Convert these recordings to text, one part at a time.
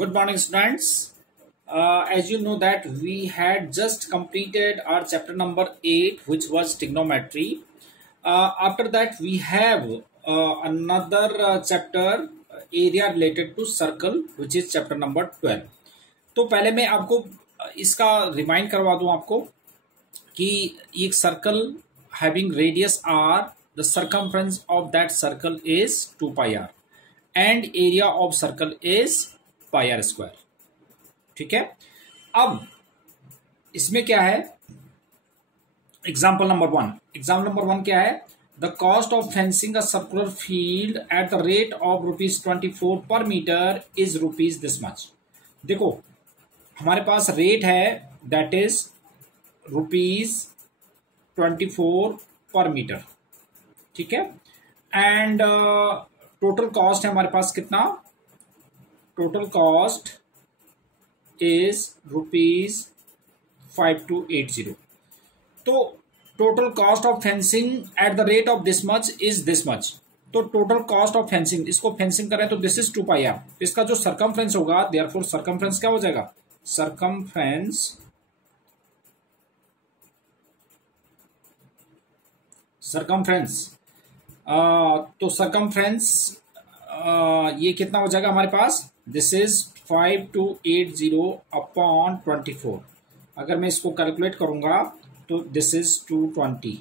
Good morning, students. As you know that we had just completed our chapter number 8, which was trigonometry. After that, we have another chapter area related to circle, which is chapter number 12. तो पहले मैं आपको इसका remind करवा दूं आपको कि एक circle having radius r, the circumference of that circle is 2 pi r and area of circle is pi r square. ठीक है. अब इसमें क्या है, एग्जाम्पल नंबर वन क्या है, the cost of fencing a circular field at the rate of ₹24 per metre is rupees this much. देखो हमारे पास रेट है दैट इज ₹24 पर मीटर. ठीक है. एंड टोटल कॉस्ट है हमारे पास कितना, टोटल कॉस्ट इज ₹5280. तो total cost of fencing eight the rate of this much is this much. तो टोटल कॉस्ट ऑफ फेंसिंग, इसको फेंसिंग करें तो दिस इज 2 pi r. इसका जो सर्कमफ्रेंस होगा, देयरफॉर सर्कमफ्रेंस क्या हो जाएगा, सर्कमफ्रेंस तो सर्कमफ्रेंस ये कितना हो जाएगा हमारे पास, दिस इज 5280 अपॉन 24. अगर मैं इसको कैलकुलेट करूंगा तो दिस इज 220.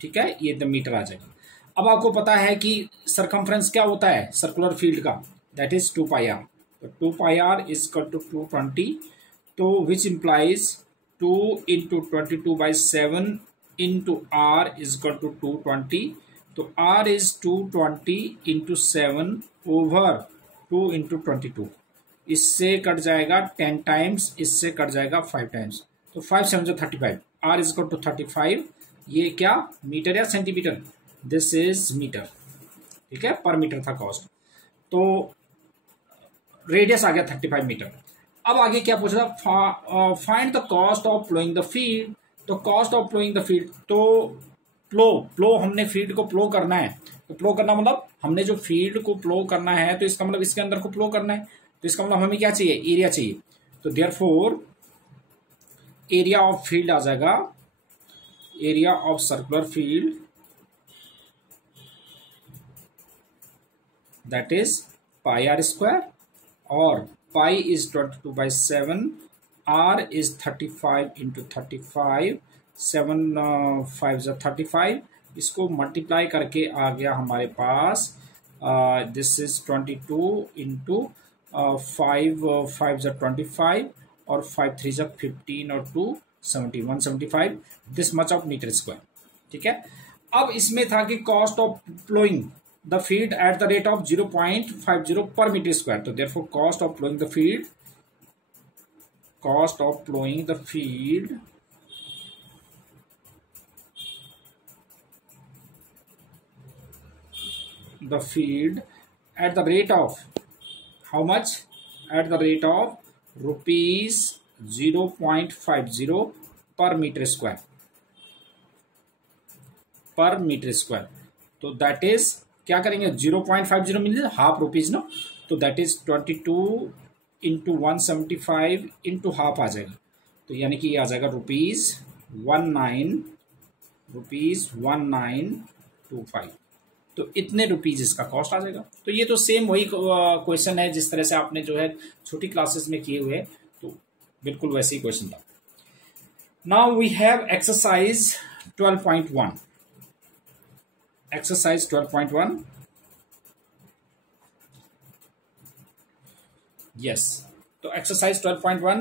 ठीक है, ये द मीटर आ जाएगा. अब आपको पता है कि सर्कमफ्रेंस क्या होता है सर्कुलर फील्ड का, दैट इज 2 pi r. तो 2 pi r is equal to 220. तो which implies 2 into 22/7 into r is equal to 220. तो r is 220 into 7 over 2 into 22. इससे कट जाएगा 10 टाइम्स, इससे कट जाएगा 5 टाइम्स. तो 5 7 35, r इज इक्वल टू 35. ये क्या मीटर या सेंटीमीटर, दिस इज मीटर. ठीक है, पर मीटर था कॉस्ट. तो रेडियस आ गया 35 मीटर. अब आगे क्या पूछ रहा, find the cost of ploughing the field. तो cost of ploughing the field, तो प्लो हमने फील्ड को प्लो करना है. तो प्लो करना मतलब हमने जो फील्ड को प्लो करना है, तो इसका मतलब इसके अंदर को प्लो करना है. तो इसका मतलब हमें क्या चाहिए, एरिया चाहिए. तो देयरफॉर एरिया ऑफ फील्ड आ जाएगा, area of circular field that is pi r square, और pi is 22/7, r is 35 into 35, 7 5 35. इसको मल्टीप्लाई करके आ गया हमारे पास, दिस इज 22 इंटू 5 5 25, और 5 3 15, और 2 70 175, this much of metre square. ठीक है. अब इसमें था कि cost of ploughing the field at the rate of 0.50 per metre square. तो therefore cost of ploughing the field at the rate of how much, at the rate of ₹0.50 per meter square. तो that is क्या करेंगे, 0.50 मिल half rupees ना. तो that is 22 into 175 into half आ जाएगा. तो यानी कि ये आ जाएगा ₹1925. तो इतने रुपीज इसका कॉस्ट आ जाएगा. तो ये तो सेम वही क्वेश्चन है जिस तरह से आपने जो है छोटी क्लासेस में किए हुए, तो बिल्कुल वैसे ही क्वेश्चन था. Now we have exercise 12.1. Exercise 12.1. Yes. So exercise 12.1.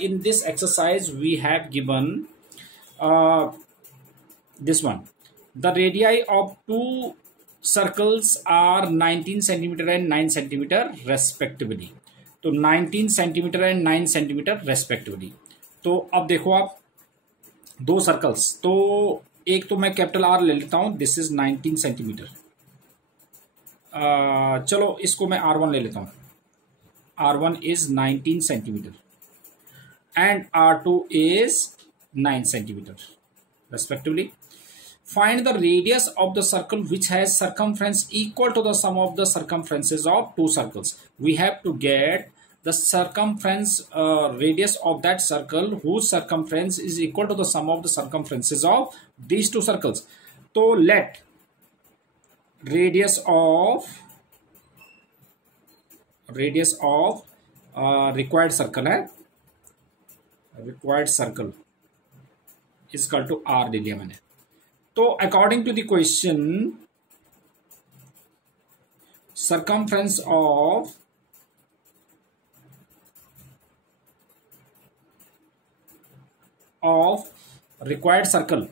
In this exercise, we have given this one. The radii of two circles are 19 centimeter and 9 centimeter respectively. तो 19 centimeter and 9 centimeter respectively. तो अब देखो आप दो circles, तो एक तो मैं कैपिटल आर ले लेता हूं, दिस इज 19 सेंटीमीटर. चलो इसको मैं R1 ले लेता हूं, R1 is 19 centimetre and R2 is 9 centimetre respectively. Find the radius of the circle which has circumference equal to the sum of the circumferences of two circles. We have to get the circumference radius of that circle whose circumference is equal to the sum of the circumferences of these two circles. So let radius of required circle है, required circle is equal to r ले लिया मैंने. तो according to the question circumference of required circle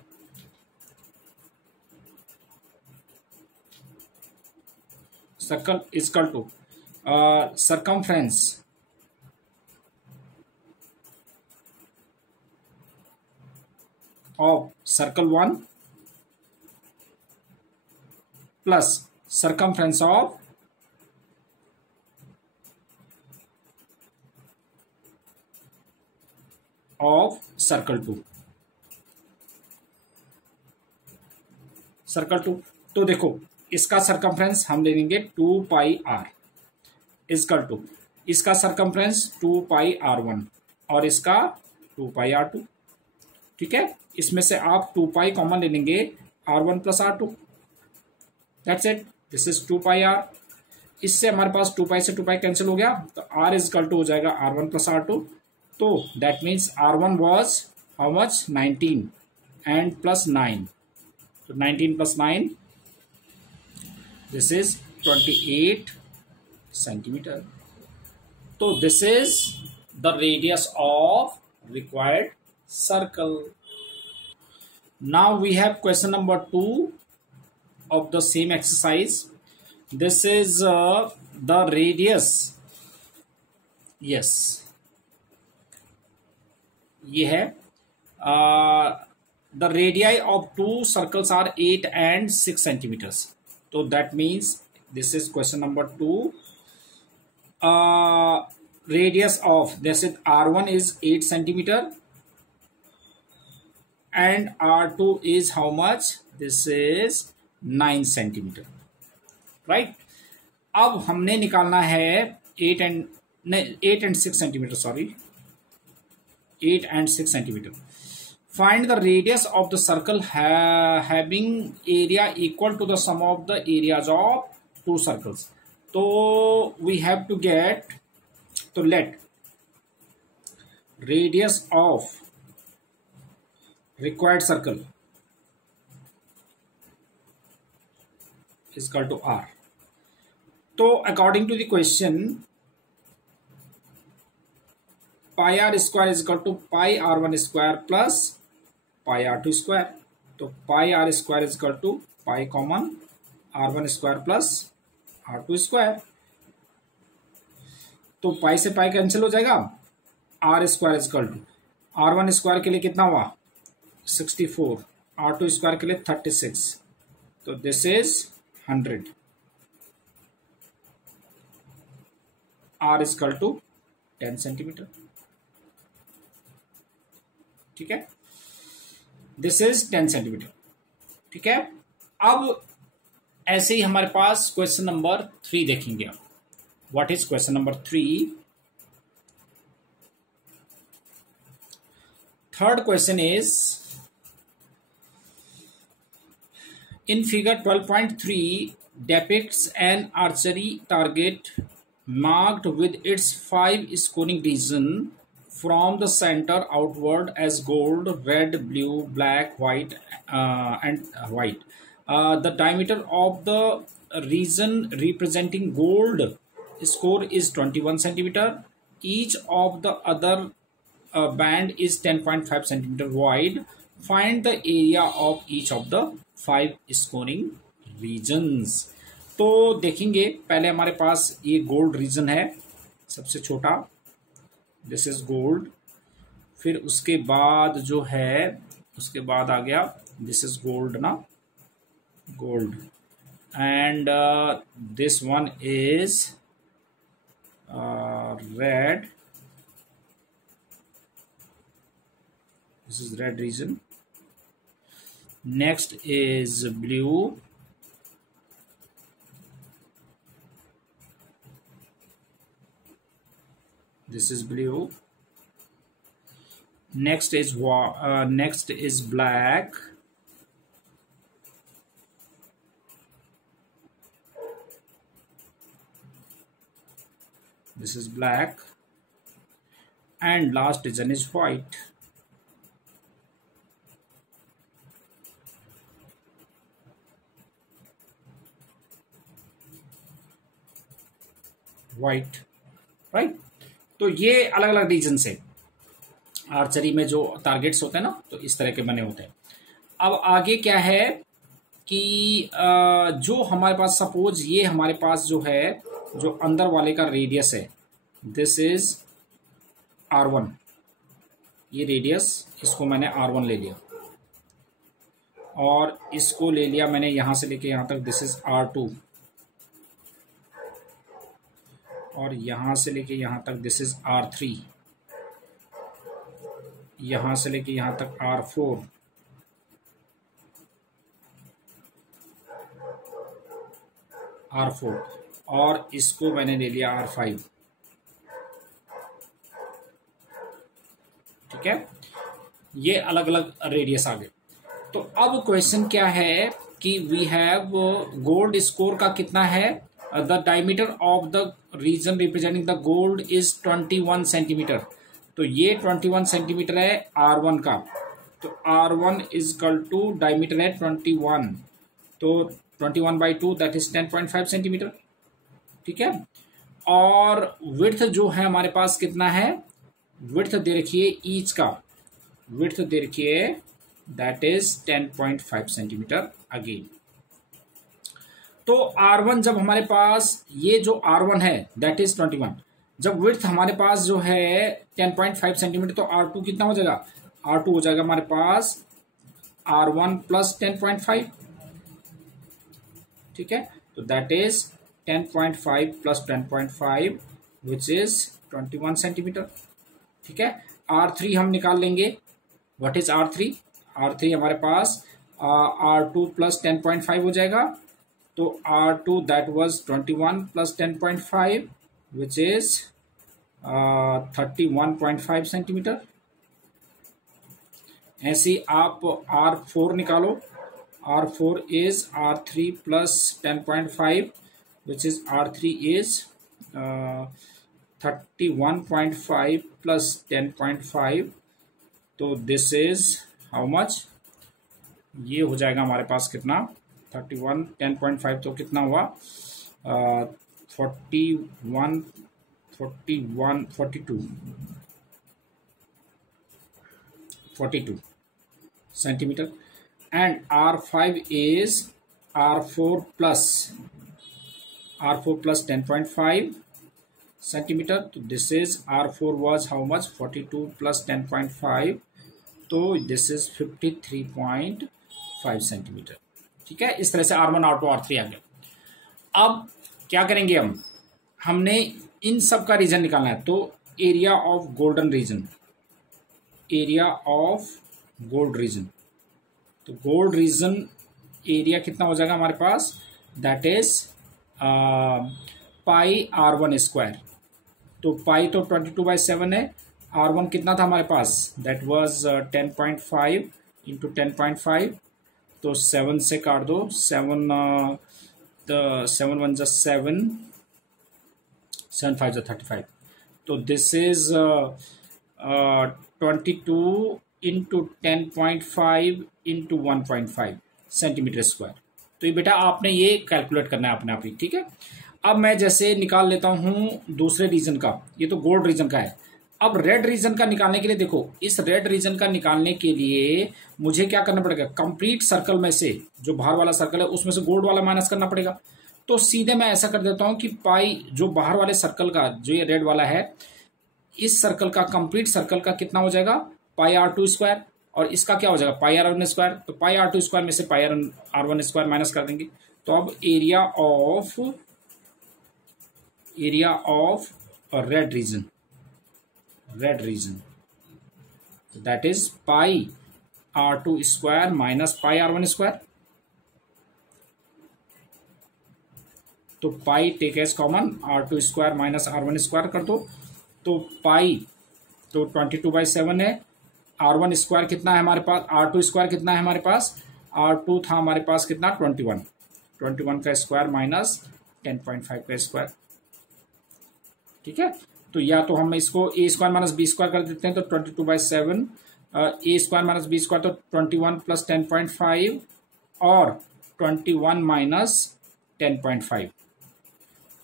is equal to circumference of circle 1 plus circumference of circle 2. Circle 2. तो देखो इसका circumference हम ले लेंगे 2 पाई r इजकल टू इसका सर्कमफ्रेंस 2 पाई r1 और इसका 2 पाई r2. ठीक है, इसमें से आप 2 पाई कॉमन ले लेंगे r1 plus r2. That's it. This is 2 pi r. इससे हमारे पास 2 पाई से 2 पाई कैंसिल हो गया, तो r इजकल टू हो जाएगा r1 प्लस r2. तो that means r1 was how much 19 and plus 9. तो 19 प्लस 9 दिस इज 28 सेंटीमीटर. तो this is the radius of required circle. Now we have question number 2 of the same exercise. This is the radius. Yes, ये है. The radii of two circles are 8 and 6 centimeters. So that means this is question number 2. Radius of this is R1 is 8 centimeter and R2 is how much? This is 9 centimetre. Right. अब हमने निकालना है 8 and 6 centimetre. Sorry, 8 and 6 centimetre. Find the radius of the circle having area equal to the sum of the areas of two circles. तो we have to get, तो let radius of required circle is equal to r. तो according to the question pi r square is equal to pi r1 square plus pi r2 square. तो pi r square is equal to pi common r1 square plus r2 square. तो pi से pi cancel हो जाएगा. r square is equal to r1 square के लिए कितना हुआ 64, r2 square के लिए 36. तो this is 100. R is equal to 10 centimetre. ठीक है, दिस इज 10 सेंटीमीटर. ठीक है. अब ऐसे ही हमारे पास क्वेश्चन नंबर 3 देखेंगे. अब what is question number 3? Third question is in figure 12.3 depicts an archery target marked with its 5 scoring region from the center outward as gold, red, blue, black, white and white. The diameter of the region representing gold score is 21 centimeter. Each of the other band is 10.5 centimeter wide. Find the area of each of the 5 scoring regions. तो देखेंगे पहले हमारे पास ये gold reason है सबसे छोटा. This is gold. फिर उसके बाद जो है उसके बाद आ गया दिस इज गोल्ड ना, gold. And this one is red. This is red region. next is blue, this is blue, next is black, this is black, and last region is white. White, right. तो ये अलग अलग reason से archery में जो targets होते हैं ना, तो इस तरह के बने होते हैं। अब आगे क्या है कि जो हमारे पास सपोज ये हमारे पास जो है, जो अंदर वाले का रेडियस है, दिस इज R1, ये रेडियस, इसको मैंने R1 ले लिया और इसको ले लिया मैंने यहां से लेके यहां तक, दिस इज R2, और यहां से लेके यहां तक दिस इज R3, यहां से लेके यहां तक R4, R4, और इसको मैंने ले लिया R5। ठीक है, ये अलग अलग रेडियस आ गए। तो अब क्वेश्चन क्या है कि वी हैव गोल्ड स्कोर का कितना है, the diameter of the region representing the gold is 21 centimetre. तो ये 21 सेंटीमीटर है R1 का, तो R1 is equal to diameter है 21, तो 21/2 दैट इज 10.5 सेंटीमीटर। ठीक है, और विड्थ जो है हमारे पास कितना है, विड्थ दे रखिए ईच का, विड्थ दे रखिए दैट इज 10.5 सेंटीमीटर अगेन। तो R1 जब हमारे पास, ये जो R1 है दैट इज 21, जब विड्थ हमारे पास जो है 10.5 सेंटीमीटर, तो R2 कितना हो जाएगा, R2 हो जाएगा हमारे पास R1 प्लस 10.5। ठीक है, तो that is 10.5 plus 10.5 which is 21 centimetre. ठीक है, R3 हम निकाल लेंगे, व्हाट इज R3, R3 हमारे पास R2 प्लस 10.5 हो जाएगा, तो R2 that was 21 plus 10.5 which is 31.5 centimetre. ऐसे आप R4 निकालो, R4 is R3 plus 10.5 which is R3 is 31.5 plus 10.5, तो दिस इज हाउ मच, ये हो जाएगा हमारे पास कितना, 31, 10.5 तो कितना हुआ, 41, 42 centimetre. And R5 is R4 plus 10.5 centimetre, तो this is R4 was how much, 42 plus 10.5, तो दिस इज 53.5 सेंटीमीटर। ठीक है, इस तरह से R1, R2, R3 आ गया। अब क्या करेंगे हमने इन सब का रीजन निकालना है, तो area of golden region, area of gold region, तो गोल्ड रीजन एरिया कितना हो जाएगा हमारे पास, that is pi R1 square. तो पाई तो 22/7 है, R1 कितना था हमारे पास, दैट वाज 10.5 इंटू 10.5, तो 7 से काट दो, 7 1 7, 7 5 35, तो this is 22 into 10.5 into 1.5 centimetre square. तो ये बेटा आपने ये कैलकुलेट करना है अपने आप ही। ठीक है, अब मैं जैसे निकाल लेता हूं दूसरे रीजन का, ये तो गोल्ड रीजन का है। अब रेड रीजन का निकालने के लिए देखो, इस रेड रीजन का निकालने के लिए मुझे क्या करना पड़ेगा, कंप्लीट सर्कल में से जो बाहर वाला सर्कल है उसमें से गोल्ड वाला माइनस करना पड़ेगा। तो सीधे मैं ऐसा कर देता हूं कि पाई जो बाहर वाले सर्कल का, जो ये रेड वाला है, इस सर्कल का, कंप्लीट सर्कल का कितना हो जाएगा, पाई R2 स्क्वायर, और इसका क्या हो जाएगा, पाई R1 स्क्वायर। तो पाई R2 स्क्वायर में से पाई R1 स्क्वायर माइनस कर देंगे। तो अब area of red region, that is pi R2 square minus pi R1 square. तो pi take as common, R2 square minus R1 square कर दो, तो पाई तो 22/7 है। R1 स्क्वायर कितना है हमारे पास, R2 स्क्वायर कितना है हमारे पास, R2 था हमारे पास कितना 21 का स्क्वायर माइनस 10.5 का स्क्वायर। ठीक है, तो या तो हम इसको ए स्क्वायर माइनस बी स्क्वायर कर देते हैं, तो 22/7 ए स्क्वायर माइनस बी स्क्वायर, तो 21 प्लस 10.5 और 21 माइनस 10.5,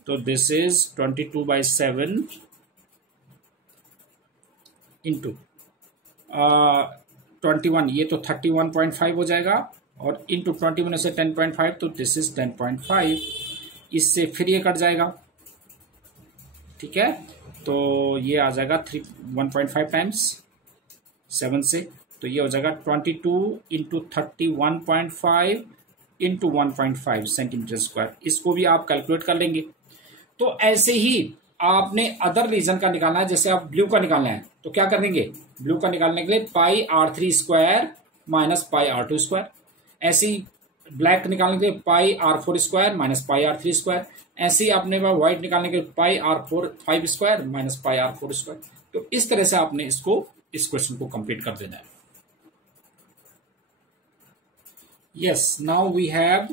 तो दिस इज 22/7 इंटू 21, ये तो 31.5 हो जाएगा, और इंटू 21 से 10.5, तो दिस इज 10.5। इससे फिर ये कट जाएगा। ठीक है, तो ये आ जाएगा 1.5 टाइम्स 7 से, तो ये हो जाएगा 22 इंटू 31.5 इंटू 1.5 सेंटीमीटर स्क्वायर। इसको भी आप कैलकुलेट कर लेंगे। तो ऐसे ही आपने अदर रीजन का निकालना है, जैसे आप ब्लू का निकालना है, तो क्या कर देंगे, ब्लू का निकालने के लिए पाई R3 स्क्वायर माइनस पाई R2 स्क्वायर। ऐसे ही ब्लैक निकालने के लिए पाई R4 स्क्वायर माइनस पाई R3 स्क्वायर। ऐसे ही आपने व्हाइट निकालने के लिए पाई R5 स्क्वायर माइनस पाई R4 स्क्वायर। तो इस तरह से आपने इस क्वेश्चन को कंप्लीट कर देना है। Yes, now we have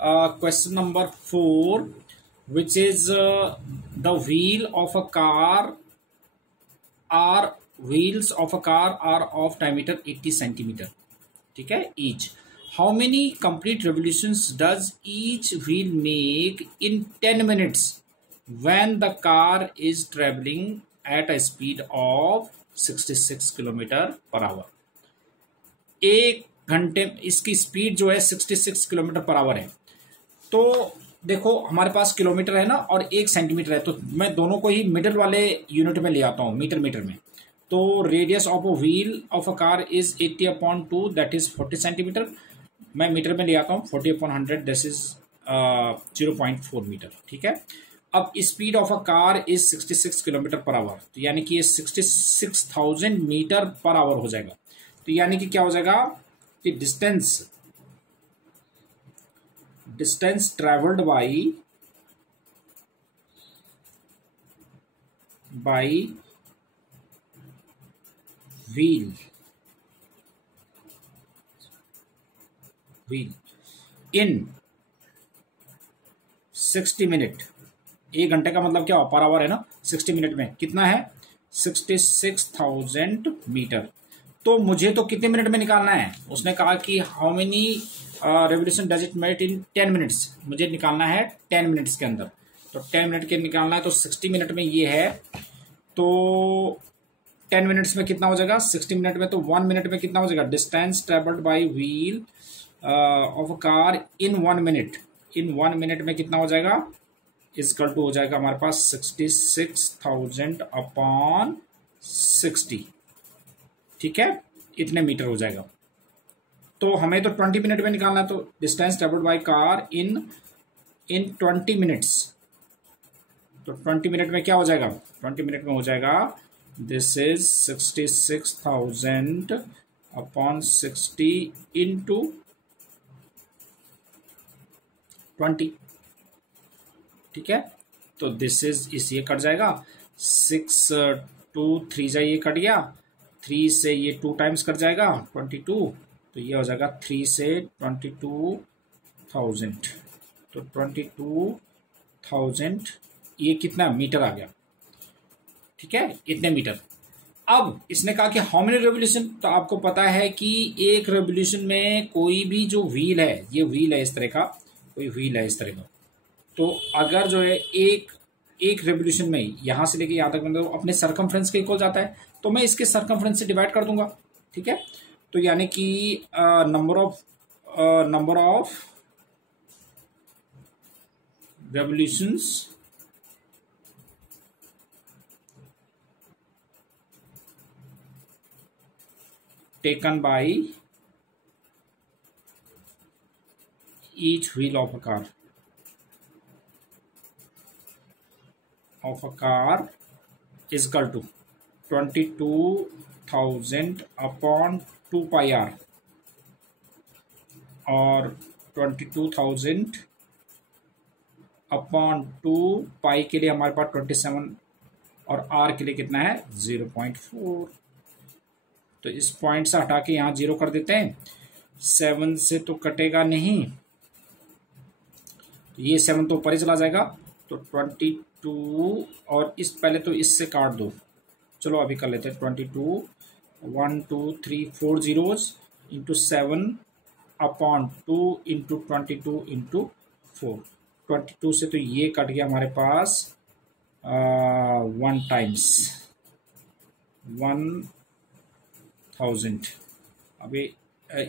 question number 4, which is the wheels of a car are of diameter 80 centimeter. ठीक है, each. How many complete revolutions does each wheel make in 10 minutes when the car is traveling at a speed of 66 kilometre per hour? एक घंटे इसकी speed जो है 66 kilometre per hour है। तो देखो हमारे पास किलोमीटर है ना और 1 सेंटीमीटर है, तो मैं दोनों को ही मिडल वाले यूनिट में ले आता हूँ, मीटर में। तो radius of a wheel of a car is 80/2, that is 40 centimetre. मैं मीटर में ले आता हूँ 40/100, दिस इज 0.4 मीटर। ठीक है, अब speed of a car is 66 kilometre per hour, तो यानी कि ये 66,000 मीटर पर आवर हो जाएगा। तो यानी कि क्या हो जाएगा कि distance travelled by wheel in 60 minute. 1 घंटे का मतलब क्या हो, पर आवर है ना, 60 मिनट में कितना है 66,000 मीटर। तो मुझे तो कितने मिनट में निकालना है, उसने कहा कि how many revolution does it make in 10 minutes, मुझे निकालना है 10 मिनट्स के अंदर। तो 10 मिनट के निकालना है, तो 60 मिनट में ये है, तो 10 मिनट्स में कितना हो जाएगा 60 मिनट में, तो 1 मिनट में कितना हो जाएगा, distance travelled by wheel of a car in 1 minute, in 1 minute में कितना हो जाएगा, इक्वल टू हो जाएगा हमारे पास 66,000/60। ठीक है, इतने मीटर हो जाएगा। तो हमें तो 20 मिनट में निकालना है, तो distance travelled by car in 20 minutes, तो 20 मिनट में क्या हो जाएगा, 20 मिनट में हो जाएगा दिस इज 66,000/60 इंटू 20। ठीक है, तो दिस इज इस ये कट जाएगा, 6 2 3 जा ये कट गया, 3 से ये 2 टाइम्स कट जाएगा 22, तो ये हो जाएगा 3 से 22,000, तो 22,000 ये कितना मीटर आ गया। ठीक है, इतने मीटर। अब इसने कहा कि हाउ मेनी रेवोल्यूशन, तो आपको पता है कि एक रेवोल्यूशन में कोई भी जो व्हील है, ये व्हील है इस तरह का, कोई व्हील है इस तरह का, तो अगर जो है एक रेवोल्यूशन में यहां से लेके यहां तक मतलब अपने सरकमफ्रेंस के इक्वल जाता है, तो मैं इसके सरकमफ्रेंस से डिवाइड कर दूंगा। ठीक है, तो यानी कि number of revolutions taken by each wheel of a car is equal to 22,000/2 pi r, और 22,000 अपॉन 2, पाई के लिए हमारे पास 27 और आर के लिए कितना है 0.4। तो इस पॉइंट से हटा के यहाँ 0 कर देते हैं। 7 से तो कटेगा नहीं, तो ये 7 तो ऊपर ही चला जाएगा, तो 22 और इस पहले तो इससे काट दो। चलो अभी कर लेते हैं 22, 1 2 3 4 zeros into 7 upon 2 into 22 into 4। 22 से तो ये कट गया हमारे पास 1 टाइम्स 1000। अभी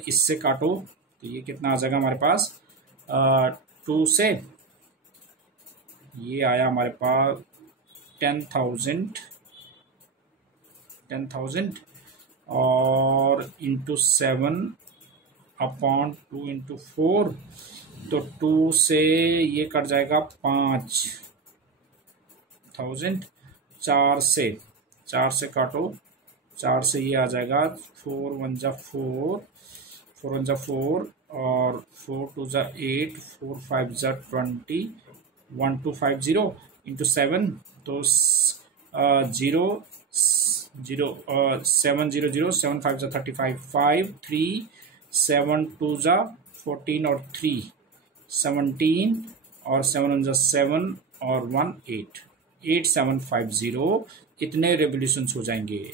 इससे काटो तो ये कितना आ जाएगा हमारे पास 2 से ये आया हमारे पास 10,000 और इंटू 7 अपॉन 2 इंटू 4। तो 2 से ये कट जाएगा 5,000। 4 से काटो, 4 से ये आ जाएगा 4 1 जा 4, 4 1 जा 4 और 4 2 जा 8, 4 5 जा 20, 1250 इंटू 7। तो 0 0 7 0 0 7 5 जा 35, 5 3 7 2 जा 14 और 3 17 और 7 1 जा 7 और 1 8, 8750 इतने रेवोल्यूशंस हो जाएंगे।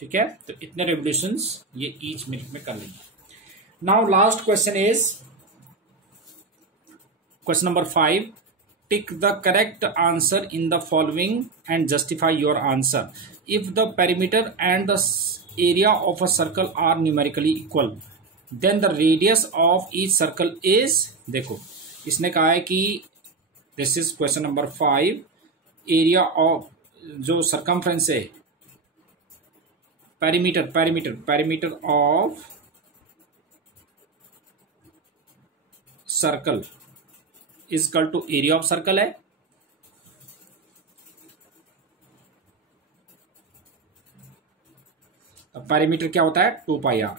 ठीक है, तो इतने रेवोल्यूशंस ये ईच मिनट में कर लेंगे। Now last question is question number 5। Tick the correct answer in the following and justify your answer. If the perimeter and the area of a circle are numerically equal then the radius of each circle is. देखो इसने कहा है कि this is question number 5। Area of जो circumference है perimeter of circle is equal to area of circle है। Perimeter क्या होता है 2 pi R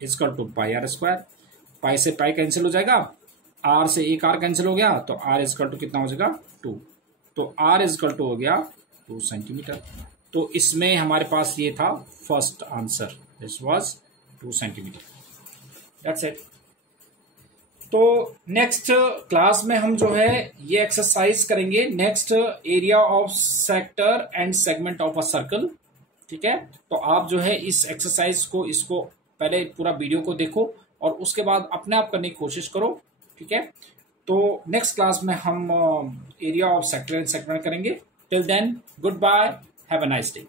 is equal to pi R square. Pi से पाई कैंसिल हो जाएगा, आर से एक आर कैंसिल हो गया, तो आर इज इक्वल टू कितना हो जाएगा 2। तो आर इज इक्वल टू हो गया 2 सेंटीमीटर। तो इसमें हमारे पास ये था first answer, this was 2 centimetre. That's it. तो नेक्स्ट क्लास में हम जो है ये एक्सरसाइज करेंगे, next area of sector and segment of a circle. ठीक है, तो आप जो है इस एक्सरसाइज को इसको पहले पूरा वीडियो को देखो और उसके बाद अपने आप करने की कोशिश करो। ठीक है, तो नेक्स्ट क्लास में हम area of sector and segment करेंगे। Till then goodbye, have a nice day.